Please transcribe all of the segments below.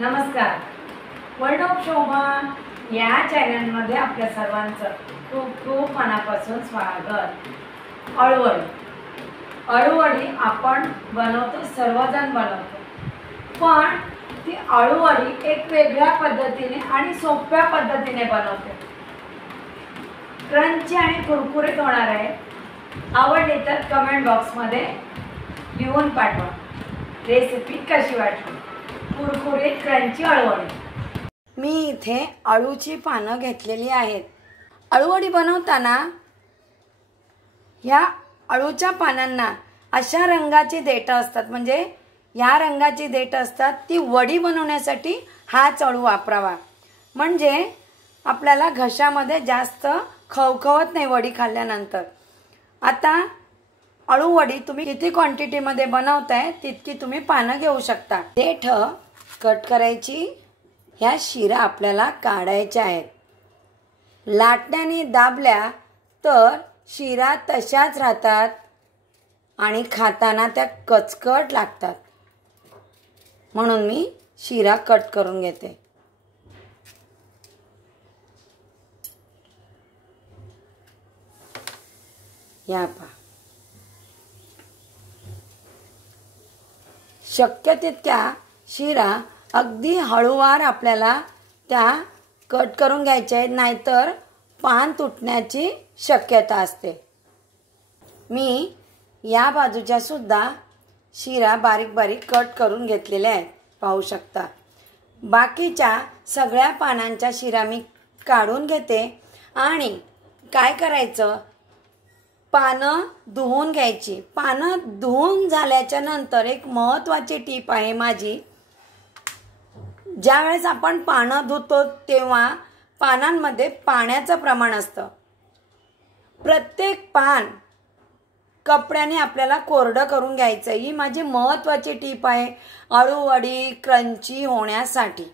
नमस्कार. World of शोभा या चॅनलमध्ये आपल्या सर्वांचं खूप खूप मनापासून स्वागत. अळूवडी आपण बनवतो, सर्वजण बनवतो, पण ती अळूवडी एक वेगळ्या पद्धतीने आणि सोप्या पद्धतीने बनवते. क्रंची आणि कुरकुरीत होणार आहे. आवडली तर कमेंट बॉक्समध्ये लिहून पाठवा रेसिपी कशी वाटली. कुरकुरीत क्रंची अळूवडी. मी इथे अळूची पानं घेतलेली आहेत. अळूवडी बनवताना ह्या अळूच्या पानांना अशा रंगाची देठं असतात, म्हणजे ह्या रंगाची देठं असतात. ती वडी बनवण्यासाठी हाच अळू वापरावा, म्हणजे आपल्याला घशामध्ये जास्त खवखवत नाही वडी खाल्ल्यानंतर. आता अळूवडी तुम्ही किती क्वांटिटीमध्ये बनवताय तितकी तुम्ही पानं घेऊ शकता. देठं कट करायची. ह्या शिरा आपल्याला काढायच्या आहेत. लाटण्याने दाबल्या तर शिरा तशाच राहतात आणि खाताना त्या कचकट लागतात, म्हणून मी शिरा कट करून घेते. या पहा, शक्य तितक्या शिरा अगदी हळूवार आपल्याला त्या कट करून घ्यायच्या आहेत, नाहीतर पान तुटण्याची शक्यता असते. मी या बाजूच्या सुद्धा शिरा बारीक बारीक कट करून घेतलेल्या आहेत, पाहू शकता. बाकीच्या सगळ्या पानांच्या शिरा मी काढून घेते. आणि काय करायचं, पानं धुवून घ्यायची. पानं धुवून झाल्याच्या नंतर एक महत्त्वाची टीप आहे माझी. ज्यावेळेस आपण पानं धुतो तेव्हा पानांमध्ये पाण्याचं प्रमाण असतं. प्रत्येक पान कपड्याने आपल्याला कोरडं करून घ्यायचं. ही माझी महत्त्वाची टीप आहे अळूवडी क्रंची होण्यासाठी.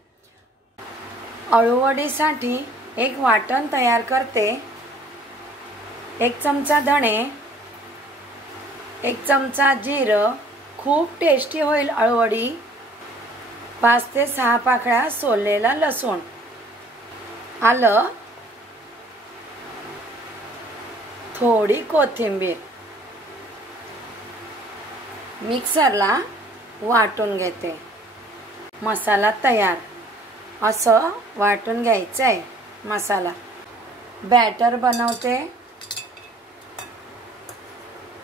अळूवडीसाठी एक वाटण तयार करते. 1 चमचा धणे, 1 चमचा जिरं. खूप टेस्टी होईल अळूवडी. 5 ते 6 पाकळ्या सोललेला लसूण, आलं, थोडी कोथिंबीर. मिक्सरला वाटून घेते. मसाला तयार. असं वाटून घ्यायचं आहे मसाला. बॅटर बनवते.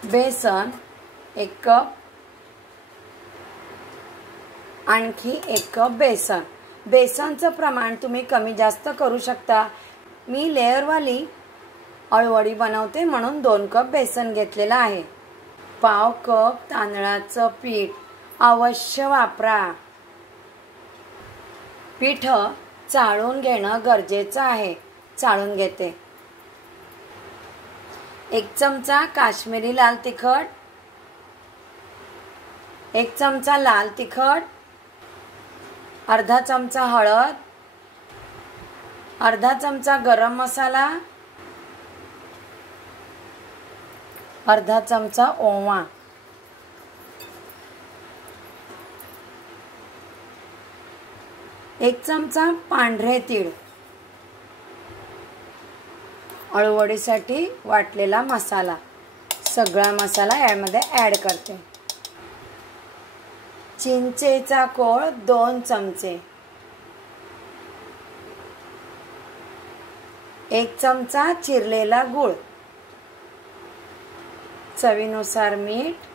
बेसन 1 कप, आणखी 1 कप बेसन. बेसनचं प्रमाण तुम्ही कमी जास्त करू शकता. मी लेअरवाली अळूवडी बनवते म्हणून 2 कप बेसन घेतलेलं आहे. पाव कप तांदळाचं पीठ अवश्य वापरा. पीठ चाळून घेणं गरजेचं आहे. चाळून घेते. 1 चमचा काश्मीरी लाल तिखट, 1 चमचा लाल तिखट, अर्धा चमचा हळद, अर्धा चमचा गरम मसाला, अर्धा चमचा ओवा. एक चमचा पांढरे तीळ. अळूवडीसाठी वाटलेला मसाला. सगळा मसाला यामध्ये ॲड करते. चिंचेचा कोळ 2 चमचे, 1 चमचा चिरलेला गूळ, चवीनुसार मीठ,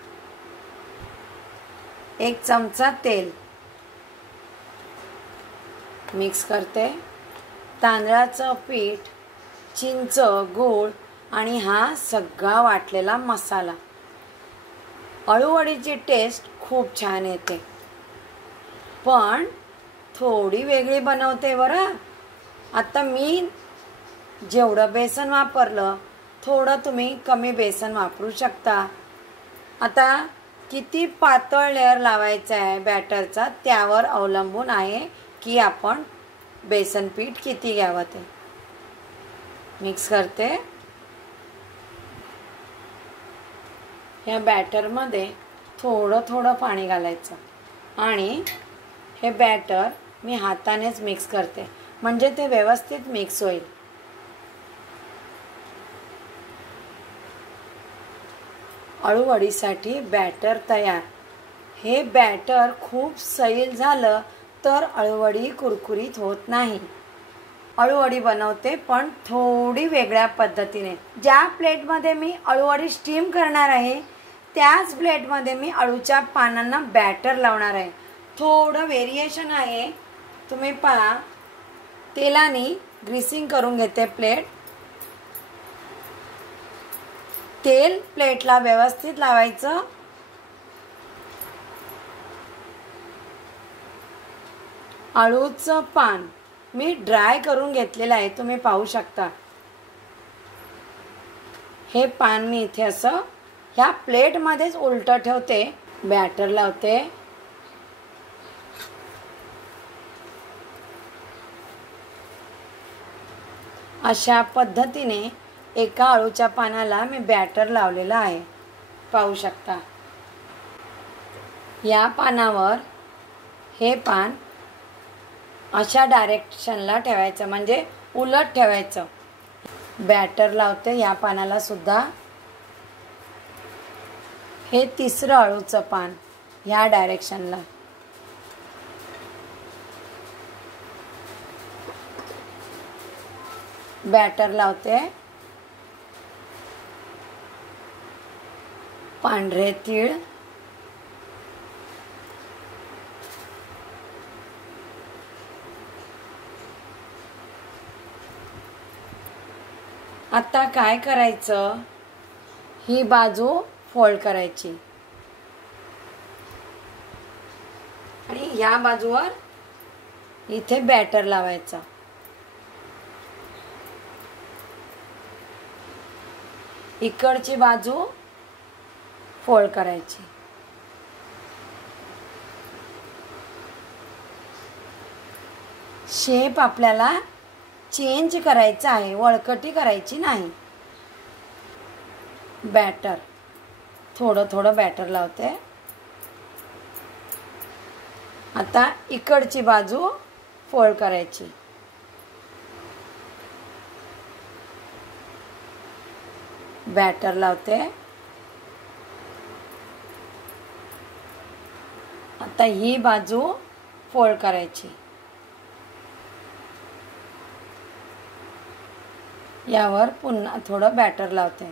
1 चमचा तेल. मिक्स करते. तांदळाचं पीठ, चिंच, गूळ आणि हा सगळा वाटलेला मसाला. अळूवडीची टेस्ट खूप छान येते, पण थोडी वेगळी बनवते बरं. आता मी जेवढं बेसन वापरलं, थोडं तुम्ही कमी बेसन वापरू शकता. आता किती पातळ लेअर लावायचा आहे बॅटरचा त्यावर अवलंबून आहे की आपण बेसन पीठ किती घ्यावं ते. मिक्स करते. या बॅटरमध्ये थोडं थोडं पाणी घालायचं आणि हे बॅटर मी हातानेच मिक्स करते, म्हणजे ते व्यवस्थित मिक्स होईल. अळूवडीसाठी बॅटर तयार. हे बॅटर खूप सैल झालं तर अळूवडी कुरकुरीत होत नाही. अळूवडी बनवते पण थोडी वेगळ्या पद्धतीने. ज्या प्लेटमध्ये मी अळूवडी स्टीम करणार आहे त्याच प्लेटमध्ये मी अळूच्या पानांना बॅटर लावणार आहे. थोडं व्हेरिएशन आहे, तुम्ही पहा. तेलाने ग्रीसिंग करून घेते प्लेट. तेल प्लेटला व्यवस्थित लावायचं. अळूचं पान मी ड्राय करून घेतलेलं आहे, तुम्ही पाहू शकता. हे पान मी इथे असं ह्या प्लेटमध्येच उलट ठेवते. बॅटर लावते. अशा पद्धतीने एका अळूच्या पानाला मी बॅटर लावलेलं आहे, पाहू शकता. या पानावर हे पान अशा डायरेक्शनला ठेवायचं, म्हणजे उलट ठेवायचं. बॅटर लावते या पानाला सुद्धा. हे तिसरं अळूचं पान ह्या डायरेक्शनला. बॅटर लावते. पांढरे तीळ, आता काय करायचं, ही बाजू फोल्ड करायची आणि या बाजूवर इथे बॅटर लावायचं. इकडची बाजू फोल्ड करायची. शेप आपल्याला चेंज करायचा आहे, वळकटी करायची नाही. बॅटर थोडं थोडं बॅटर लावते. आता इकडची बाजू फोल्ड करायची. बॅटर लावते. आता ही बाजू फोल्ड करायची. यावर पुन्हा थोडं बॅटर लावते.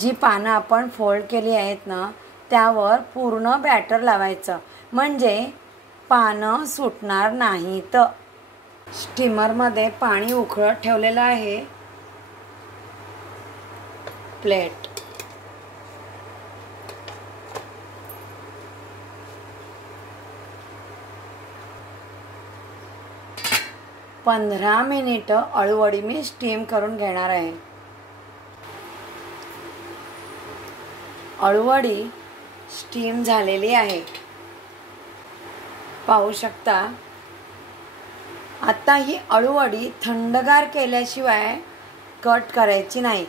जी पानं आपण फोल्ड केली आहेत ना त्यावर पूर्ण बॅटर लावायचं, म्हणजे पानं सुटणार नाहीत. स्टीमरमध्ये पाणी उकळत ठेवलेलं आहे. प्लेट पंधरा मिनिटं अळूवडी मी स्टीम करून घेणार आहे. अळूवडी स्टीम झालेली आहे, पाहू शकता. आता ही अळूवडी थंडगार केल्याशिवाय कट करायची नाही.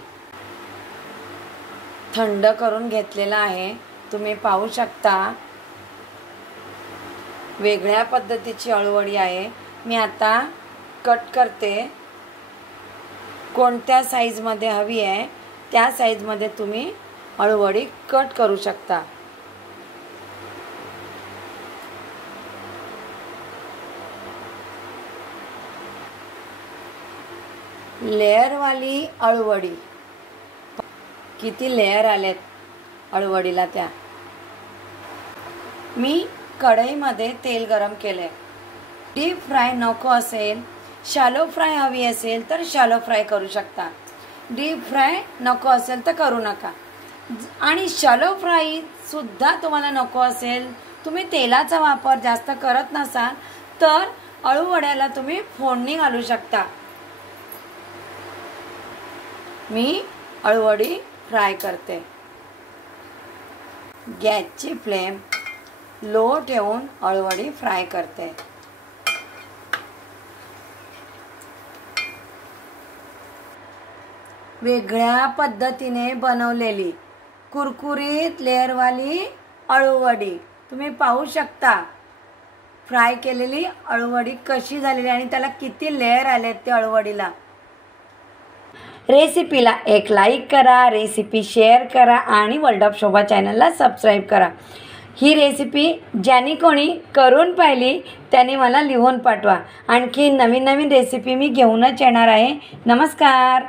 थंड करून घेतलेला आहे, तुम्ही पाहू शकता. वेगळ्या पद्धतीची अळूवडी आहे. मी आता कट करते. कोणत्या साईजमध्ये हवी आहे त्या साईजमध्ये तुम्ही अळूवडी कट करू शकता. लेअरवाली अळूवडी, किती लेअर आलेत अळूवडीला. त्या मी कढईमध्ये तेल गरम केले. डीप फ्राय नको असेल, शॅलो फ्राय हवी असेल तर शॅलो फ्राय करू शकता. डीप फ्राय नको असेल तर करू नका. आणि शॅलो फ्राय सुद्धा तुम्हाला नको असेल, तुम्ही तेलाचा वापर जास्त करत नसाल तर अळूवड्याला तुम्ही फोडणी घालू शकता. मी अळूवडी फ्राय करते. गॅसची फ्लेम लो ठेवून अळूवडी फ्राय करते. वेगळ्या पद्धतीने बनवलेली कुरकुरीत लेअरवाली अळूवडी तुम्ही पाहू शकता. फ्राय केलेली अळूवडी कशी झालेली आणि त्याला किती लेअर आले आहेत ते अळूवडीला. रेसिपीला एक लाईक करा, रेसिपी शेअर करा आणि वर्ल्ड ऑफ शोभा चॅनलला सबस्क्राईब करा. ही रेसिपी ज्यांनी कोणी करून पाहिली त्यांनी मला लिहून पाठवा. आणखी नवीन नवीन रेसिपी मी घेऊनच येणार आहे. नमस्कार.